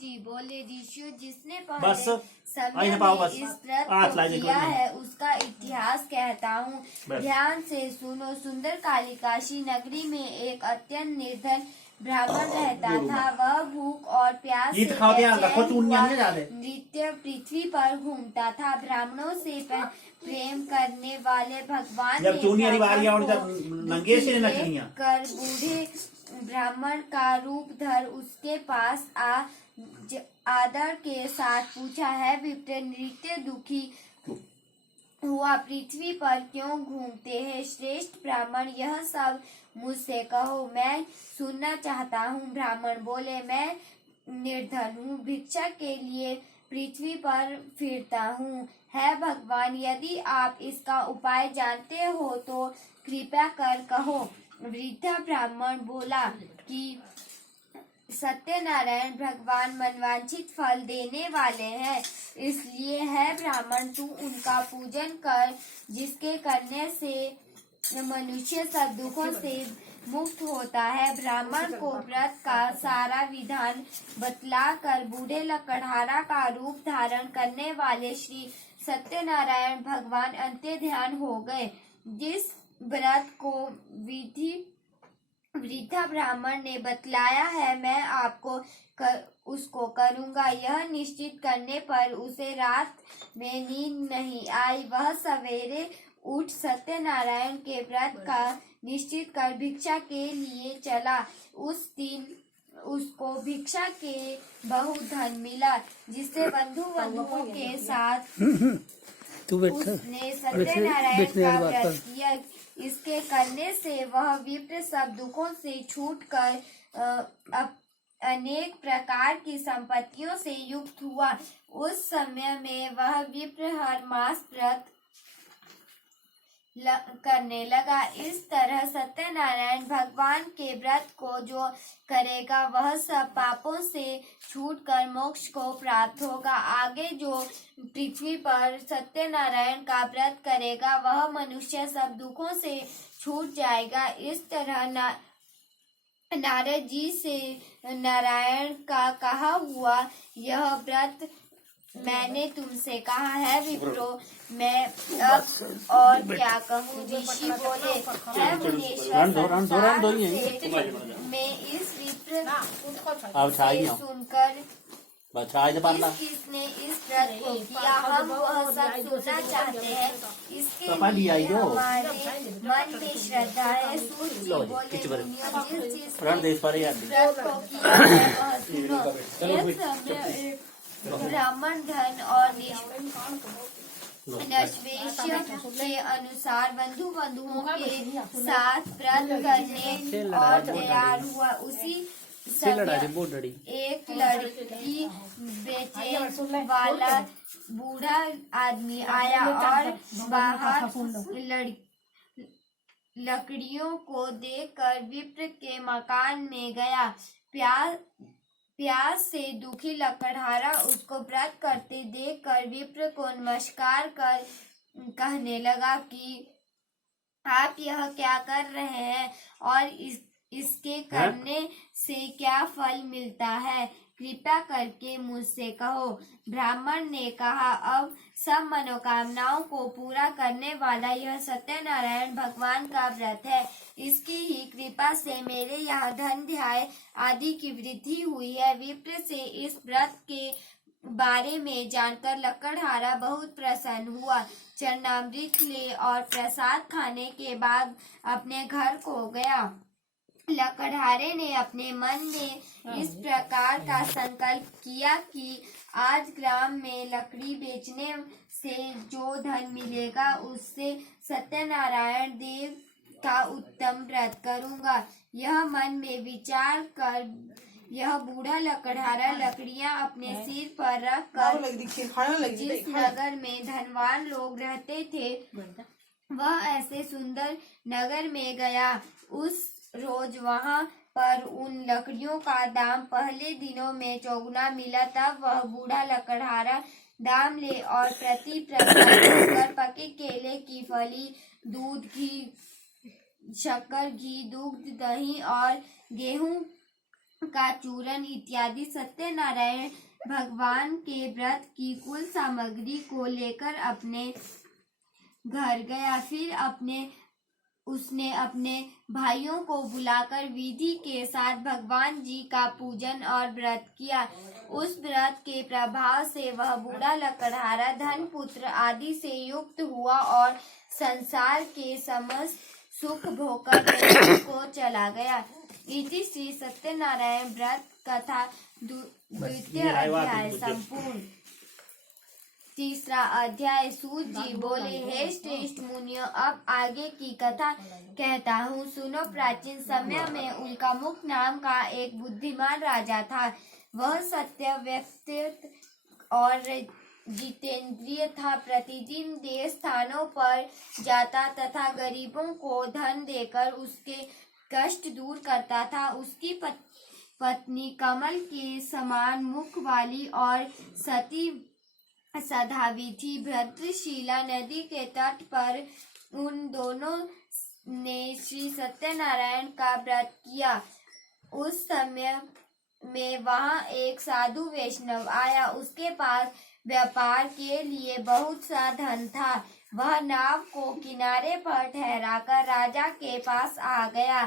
जी बोले ऋषियों जिसने बस पहले समय पाओ में बस इस व्रत हाथ को लाई देखो किया नहीं। है उसका इतिहास कहता हूँ। बस। ध्यान से सुनो। सुंदर कालिकाशी नगरी में एक अत्यंत निर्धन ब्राह्मण रहता था। वह भूख और प्यास से गीत खाओ ध्यान रखो, बेचैन चूनिया हुआ नहीं डाले। नित्य पृथ्वी पर घूमता था। ब्राह्मणों से प्रेम करने वाले भगवान जब ने चूनिया रिवारी ब्राह्मण और को नंगे से दुखी नचनिया कर बूढ़े ब्राह्मण का रूप धर उसके पास आदर के साथ पूछा, है विप्र, नृत्य दुखी हुआ पृथ्वी पर क्यों घूमते हैं? श्रेष्ठ ब्राह्मण, यह सब मुझसे कहो, मैं सुनना चाहता हूँ। ब्राह्मण बोले, मैं निर्धन हूँ, भिक्षा के लिए पृथ्वी पर फिरता हूँ। है भगवान, यदि आप इसका उपाय जानते हो तो कृपया कर कहो। वृद्ध ब्राह्मण बोला कि सत्यनारायण भगवान मनवांछित फल देने वाले हैं, इसलिए है ब्राह्मण तू उनका पूजन कर, जिसके करने से मनुष्य सब दुखों से मुक्त होता है। ब्राह्मण को व्रत का सारा विधान बतलाकर बूढ़े लकड़हारा का रूप धारण करने वाले श्री सत्यनारायण भगवान अंत्य ध्यान हो गए। जिस व्रत को विधि वृद्धा ब्राह्मण ने बतलाया है, मैं आपको उसको करूंगा। यह निश्चित करने पर उसे रात में नींद नहीं आई। वह सवेरे उठ सत्यनारायण के व्रत का निश्चित कर भिक्षा के लिए चला। उस दिन उसको भिक्षा के बहुत धन मिला, जिससे बंधुओं के साथ उसने सत्यनारायण का व्रत किया। इसके करने से वह विप्र सब दुखों से छूटकर अनेक प्रकार की संपत्तियों से युक्त हुआ। उस समय में वह विप्र हर मास व्रत करने लगा। इस तरह सत्यनारायण भगवान के व्रत को जो करेगा वह सब पापों से छूटकर मोक्ष को प्राप्त होगा। आगे जो पृथ्वी पर सत्यनारायण का व्रत करेगा वह मनुष्य सब दुखों से छूट जाएगा। इस तरह नारद जी से नारायण का कहा हुआ यह व्रत मैंने तुमसे कहा है विप्रो, मैं अब और क्या कहूँ। ऋषि बोले, है मुनीश्वर, संसार से मैं इस विप्र से सुनकर किसने इस व्रत को किया, हम वह सब सुनना चाहते हैं। इसके लिए हमारे मन में श्रद्धा है। सूर्य बोले, जिस व्रत को किया है वह सुनो। इस समय ब्राह्मण धन और नैवेश्य के अनुसार बंधुओं के साथ व्रत करने और तैयार हुआ। उसी समय एक लड़की बेचने वाला बूढ़ा आदमी आया और बाहर लकड़ियों को देखकर विप्र के मकान में गया। प्यास से दुखी लकड़हारा उसको व्रत करते देखकर विप्र को नमस्कार कर कहने लगा कि आप यह क्या कर रहे हैं और इसके करने से क्या फल मिलता है? कृपया करके मुझसे कहो। ब्राह्मण ने कहा, अब सब मनोकामनाओं को पूरा करने वाला यह सत्यनारायण भगवान का व्रत है। इसकी ही कृपा से मेरे यहाँ धन ध्याय आदि की वृद्धि हुई है। विप्र से इस व्रत के बारे में जानकर लकड़हारा बहुत प्रसन्न हुआ। चरणामृत ले और प्रसाद खाने के बाद अपने घर को गया। लकड़हारे ने अपने मन में इस प्रकार का संकल्प किया कि आज ग्राम में लकड़ी बेचने से जो धन मिलेगा उससे सत्यनारायण देव का उत्तम व्रत करूंगा। यह मन में विचार कर यह बूढ़ा लकड़हारा लकड़ियां अपने सिर पर रख कर जिस नगर में धनवान लोग रहते थे वह ऐसे सुंदर नगर में गया। उस रोज वहां पर उन लकड़ियों का दाम पहले दिनों में चौगुना मिला। तब वह बूढ़ा लकड़हारा दाम ले और प्रति प्रकार पके केले की फली, दूध, घी, शक्कर, घी, दूध, दही और गेहूं का चूरन इत्यादि सत्यनारायण भगवान के व्रत की कुल सामग्री को लेकर अपने घर गया। फिर उसने अपने भाइयों को बुलाकर विधि के साथ भगवान जी का पूजन और व्रत किया। उस व्रत के प्रभाव से वह बूढ़ा लकड़हारा धन पुत्र आदि से युक्त हुआ और संसार के समस्त सुख भोगकर दैत्य को चला गया। इति श्री सत्यनारायण व्रत कथा द्वितीय अध्याय संपूर्ण। तीसरा अध्याय। सूत जी बोले, हे श्रेष्ठ मुनियों, अब आगे की कथा कहता हूँ, सुनो। प्राचीन समय में उनका मुख नाम का एक बुद्धिमान राजा था। वह सत्य व्यक्तित्व और जितेंद्रिय था। प्रतिदिन देव स्थानों पर जाता तथा गरीबों को धन देकर उसके कष्ट दूर करता था। उसकी पत्नी कमल के समान मुख वाली और सती सधावी थी। भद्रशिला नदी के तट पर उन दोनों ने श्री सत्यनारायण का व्रत किया। उस समय में वहां एक साधु वैष्णव आया। उसके पास व्यापार के लिए बहुत सा धन था। वह नाव को किनारे पर ठहराकर राजा के पास आ गया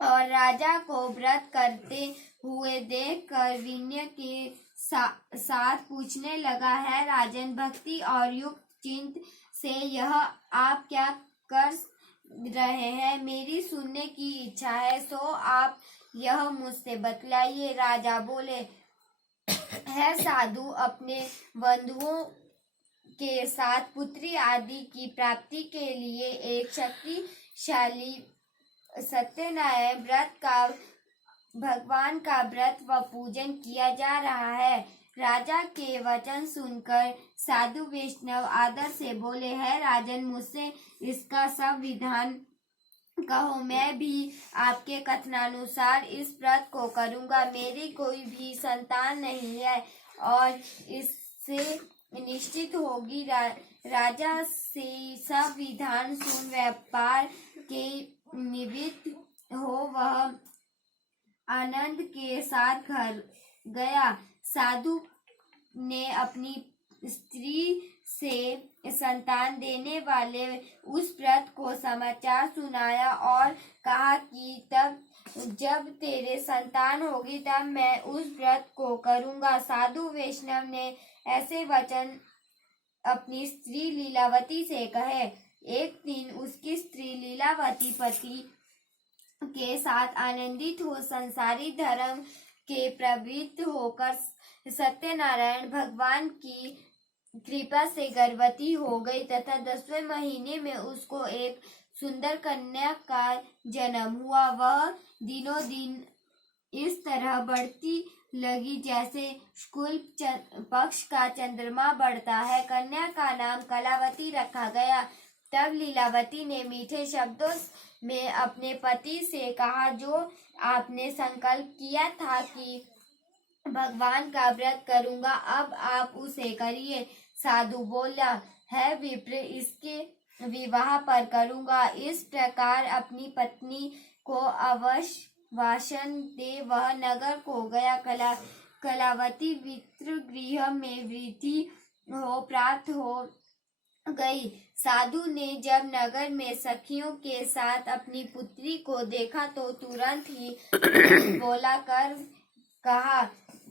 और राजा को व्रत करते हुए देखकर विनय के साथ पूछने लगा, है राजन, भक्ति और युक्त चिंत से यह आप क्या कर रहे हैं? मेरी सुनने की इच्छा है, सो आप यह मुझसे बतलाइए। राजा बोले, है साधु, अपने बंधुओं के साथ पुत्री आदि की प्राप्ति के लिए एक शक्तिशाली सत्यनारायण व्रत का भगवान का व्रत व पूजन किया जा रहा है। राजा के वचन सुनकर साधु वैष्णव आदर से बोले, है राजन, मुझसे इसका सब विधान कहो। मैं भी आपके कथनानुसार इस व्रत को करूंगा। मेरी कोई भी संतान नहीं है और इससे निश्चित होगी। राजा से सब विधान सुन व्यापार के निमित्त हो वह आनंद के साथ घर गया। साधु ने अपनी स्त्री से संतान देने वाले उस व्रत को समाचार सुनाया और कहा कि तब जब तेरे संतान होगी तब मैं उस व्रत को करूंगा। साधु वैष्णव ने ऐसे वचन अपनी स्त्री लीलावती से कहे। एक दिन उसकी स्त्री लीलावती पति के साथ आनंदित हो संसारी धर्म के प्रवृत्त होकर सत्यनारायण भगवान की कृपा से गर्भवती हो गई तथा 10वें महीने में उसको एक सुंदर कन्या का जन्म हुआ। वह दिनों दिन इस तरह बढ़ती लगी जैसे शुक्ल पक्ष का चंद्रमा बढ़ता है। कन्या का नाम कलावती रखा गया। तब लीलावती ने मीठे शब्दों में अपने पति से कहा, जो आपने संकल्प किया था कि भगवान का व्रत करूंगा, अब आप उसे करिए। साधु बोला, है विप्र, इसके विवाह पर करूंगा। इस प्रकार अपनी पत्नी को अवश्य वासन दे वह नगर को गया। कलावती विप्र गृह में वृद्धि प्राप्त हो गई। साधु ने जब नगर में सखियों के साथ अपनी पुत्री को देखा तो तुरंत ही बोला कर कहा,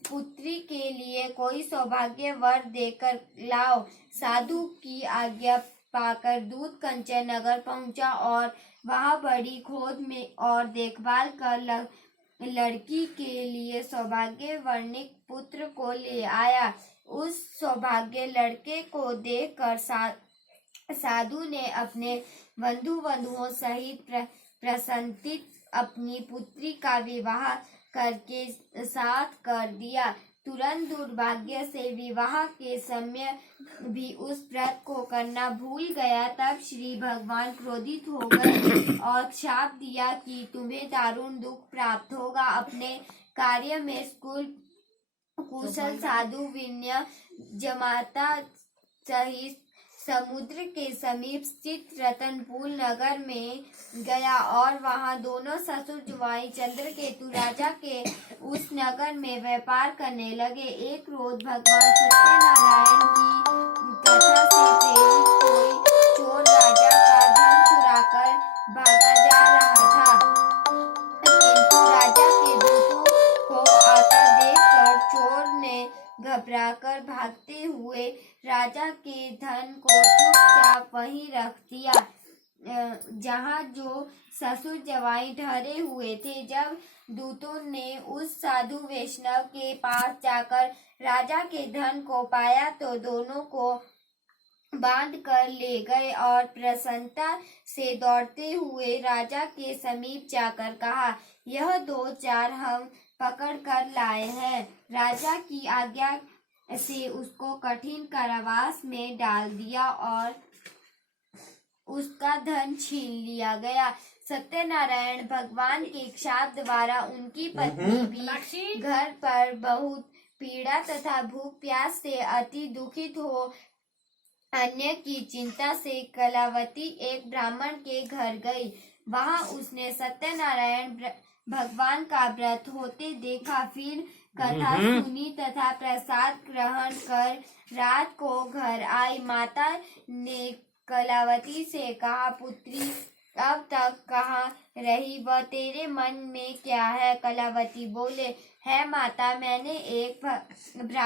पुत्री के लिए कोई सौभाग्य वर देकर लाओ। साधु की आज्ञा पाकर दूत कंचन नगर पहुंचा और वहां बड़ी खोज में और देखभाल कर लड़की के लिए सौभाग्य वर्णिक पुत्र को ले आया। उस सौभाग्य लड़के को देखकर साधु ने अपने बंधुओं सहित प्रसन्नित अपनी पुत्री का विवाह करके साथ कर दिया। तुरंत दुर्भाग्य से विवाह के समय भी उस व्रत को करना भूल गया। तब श्री भगवान क्रोधित हो गए और शाप दिया कि तुम्हें दारुण दुख प्राप्त होगा। अपने कार्य में कुशल साधु विनय जमाता सहित समुद्र के समीप स्थित रतनपुर नगर में गया और वहां दोनों ससुर जुवाई चंद्रकेतु राजा के उस नगर में व्यापार करने लगे। एक रोज भगवान सत्यनारायण की कथा से प्रेरित कोई चोर राजा का धन चुराकर भागा जा रहा था, किंतु राजा के दूतों को आता देखकर चोर ने घबराकर भागते हुए राजा के धन को चुपचाप वहीं रख दिया, जहां जो ससुर जवाई ठहरे हुए थे। जब दूतों ने उस साधु वैष्णव के पास जाकर राजा के धन को पाया तो दोनों को बांध कर ले गए और प्रसन्नता से दौड़ते हुए राजा के समीप जाकर कहा, यह 2-4 हम पकड़ कर लाए हैं। राजा की आज्ञा से उसको कठिन कारावास में डाल दिया और उसका धन छीन लिया गया। सत्यनारायण भगवान के शाप द्वारा उनकी पत्नी भी घर पर बहुत पीड़ा तथा भूख प्यास से अति दुखित हो अन्य की चिंता से कलावती एक ब्राह्मण के घर गई। वहां उसने सत्यनारायण भगवान का व्रत होते देखा, फिर कथा सुनी तथा प्रसाद ग्रहण कर रात को घर आई। माता ने कलावती से कहा, पुत्री अब तक कहाँ रही व तेरे मन में क्या है? कलावती बोले, है माता, मैंने एक ब्राह्मण